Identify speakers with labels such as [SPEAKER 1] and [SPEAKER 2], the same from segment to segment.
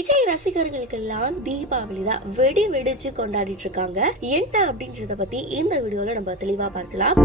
[SPEAKER 1] விஜய் ரசிகர்களுக்கெல்லாம் தீபாவளி தான் வெடி வெடிச்சு கொண்டாடிட்டு இருக்காங்க. என்ன அப்படின்றத பத்தி இந்த வீடியோல நம்ம தெளிவா பார்க்கலாம்.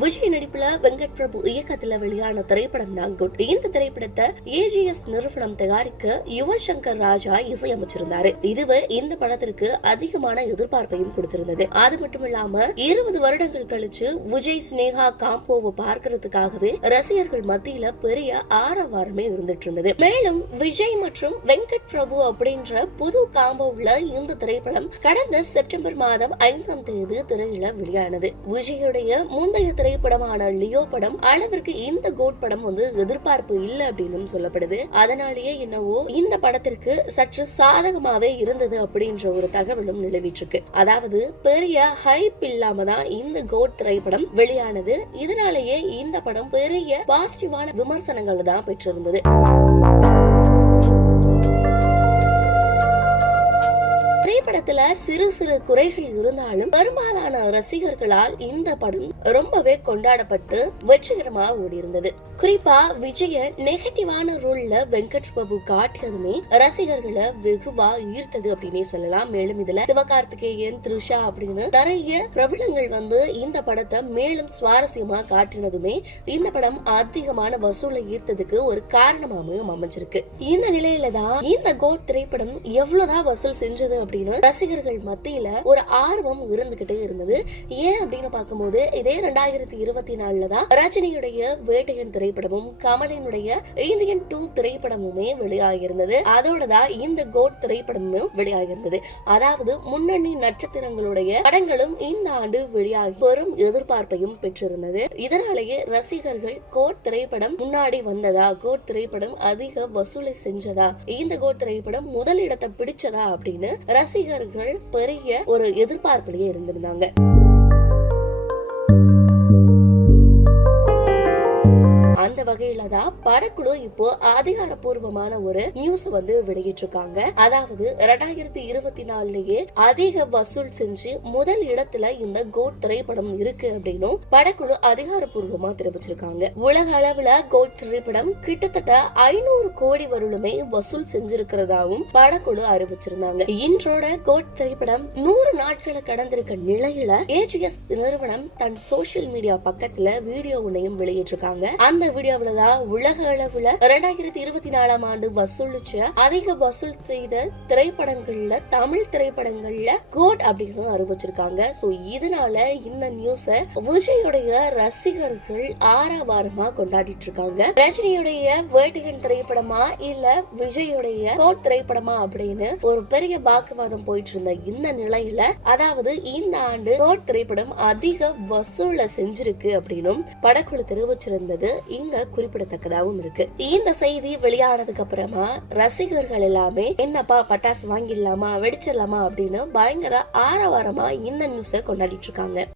[SPEAKER 1] விஜய் நடிப்புல வெங்கட் பிரபு இயக்கத்துல வெளியான திரைப்படம் தான் குட் இந்த திரைப்படத்தை ஏஜிஎஸ் நிறுவனம் தயாரிக்க யுவன் சங்கர் ராஜா இசையமைச்சிருந்தாரு. இதுவே இந்த படத்திற்கு அதிகமான எதிர்பார்ப்பையும் கொடுத்திருந்தது. அது மட்டும் இல்லாம இருபது வருடங்கள் கழிச்சு விஜய் ஸ்னேகா காம்போவை பார்க்கறதுக்காகவே ரசிகர்கள் மத்தியில பெரிய ஆரவாரமே இருந்துட்டு இருந்தது மேலும் விஜய் மற்றும் வெங்கட் பிரபு அப்படின்ற புது காம்போவுல இந்த திரைப்படம் கடந்த செப்டம்பர் மாதம் ஐந்தாம் தேதி திரையில வெளியானது. விஜயுடைய முந்தைய திரைப்படமான லியோ படம் அளவிற்கு இந்த கோட் படம் வந்து எதிர்பார்ப்பு இல்ல அப்படின்னு சொல்லப்படுது. அதனாலேயே என்னவோ இந்த படத்திற்கு சற்று சாதகமாவே இருந்தது அப்படின்ற ஒரு தகவலும் நிலவிட்டு இருக்கு அதாவது பெரிய ஹைப் இல்லாம தான் இந்த கோட் திரைப்படம் வெளியானது. இதனாலேயே இந்த படம் பெரிய பாசிட்டிவான விமர்சனங்கள் தான் பெற்றிருந்தது. படத்துல சிறு சிறு குறைகள் இருந்தாலும் பெரும்பாலான ரசிகர்களால் இந்த படம் ரொம்பவே கொண்டாடப்பட்டு வெற்றிகரமா ஓடி இருந்தது குறிப்பா விஜய நெகட்டிவான ரோல்ல வெங்கட் பிரபு காட்டியதுமே ரசிகர்களை வெகுவா ஈர்த்தது அப்படின்னே சொல்லலாம். மேலும் இதுல சிவகார்த்திகேயன் த்ரிஷா அப்படின்னு நிறைய பிரபலங்கள் வந்து இந்த படத்தை மேலும் சுவாரஸ்யமா காட்டினதுமே இந்த படம் அதிகமான வசூலை ஈர்த்ததுக்கு ஒரு காரணமாகவும் அமைஞ்சிருக்கு. இந்த நிலையில தான் இந்த கோட் திரைப்படம் எவ்வளவுதான் வசூல் செஞ்சது அப்படின்னு ரசிகர்கள் மத்தியில ஒரு ஆர்வம் இருந்துகிட்டே இருந்தது. ஏன் அப்படின்னு பார்க்கும்போது இதே ரெண்டாயிரத்தி இருபத்தி நாலுல தான் ரஜினியுடைய வேட்டையன் திரைப்படமும் கமலினுடைய இந்தியன் டூ திரைப்படமுமே வெளியாகியிருந்தது. அதோட தான் இந்த கோட் திரைப்படமும் வெளியாகியிருந்தது. அதாவது முன்னணி நட்சத்திரங்களுடைய படங்களும் இந்த ஆண்டு வெளியாகி பெரும் எதிர்பார்ப்பையும் பெற்றிருந்தது. இதனாலேயே ரசிகர்கள் கோட் திரைப்படம் முன்னாடி வந்ததா கோட் திரைப்படம் அதிக வசூலை செஞ்சதா இந்த கோட் திரைப்படம் முதலிடத்தை பிடிச்சதா அப்படின்னு ரசிகர் ரசிகர்கள் பெரிய ஒரு எதிர்பார்ப்பிலேயே இருந்திருந்தாங்க. வகையில தான் படக்குழு இப்போ அதிகாரப்பூர்வமான ஒரு நியூஸ் வந்து வெளியிட்டிருக்காங்க. அதாவது ரெண்டாயிரத்தி இருபத்தி நாலுலயே அதிக வசூல் செஞ்சு முதல் இடத்துல இந்த கோட் திரைப்படம் இருக்கு அப்படின்னும் படக்குழு அதிகாரப்பூர்வமா தெரிவிச்சிருக்காங்க. உலக அளவுல கோட் திரைப்படம் கிட்டத்தட்ட ஐநூறு கோடி வருளுமே வசூல் செஞ்சிருக்கிறதாவும் படக்குழு அறிவிச்சிருந்தாங்க. இன்றோட கோட் திரைப்படம் நூறு நாட்களை கடந்திருக்க நிலையில ஏஜிஎஸ் நிறுவனம் தன் சோசியல் மீடியா பக்கத்துல வீடியோ ஒன்னையும் வெளியிட்டிருக்காங்க. அந்த வீடியோவில் உள்ளதா உலக அளவுல ரெண்டாயிரத்தி இருபத்தி நாலாம் ஆண்டு வசூலிச்ச அதிக வசூல் செய்த திரைப்படங்கள்ல தமிழ் திரைப்படங்கள்ல கோட் அப்படின்னு அறிவிச்சிருக்காங்க. சோ இதனால இந்த நியூஸ விஜயுடைய ரசிகர்கள் ஆரவாரமா கொண்டாடிட்டு இருக்காங்க ரஜினியுடைய வேட்டையன் திரைப்படமா இல்ல விஜயுடைய கோட் திரைப்படமா அப்படின்னு ஒரு பெரிய வாக்குவாதம் போயிட்டு இருந்த இந்த நிலையில அதாவது இந்த ஆண்டு கோட் திரைப்படம் அதிக வசூல செஞ்சிருக்கு அப்படின்னும் படக்குழு தெரிவிச்சிருந்தது. இங்க குறிப்பிடத்தக்கதாகவும் இருக்கு. இந்த செய்தி வெளியானதுக்கு அப்புறமா ரசிகர்கள் எல்லாமே என்னப்பா பட்டாசு வாங்கிடலாமா? வெடிச்சிடலாமா? அப்படின்னு பயங்கர ஆரவாரமா இந்த நியூஸை கொண்டாடிட்டு இருக்காங்க.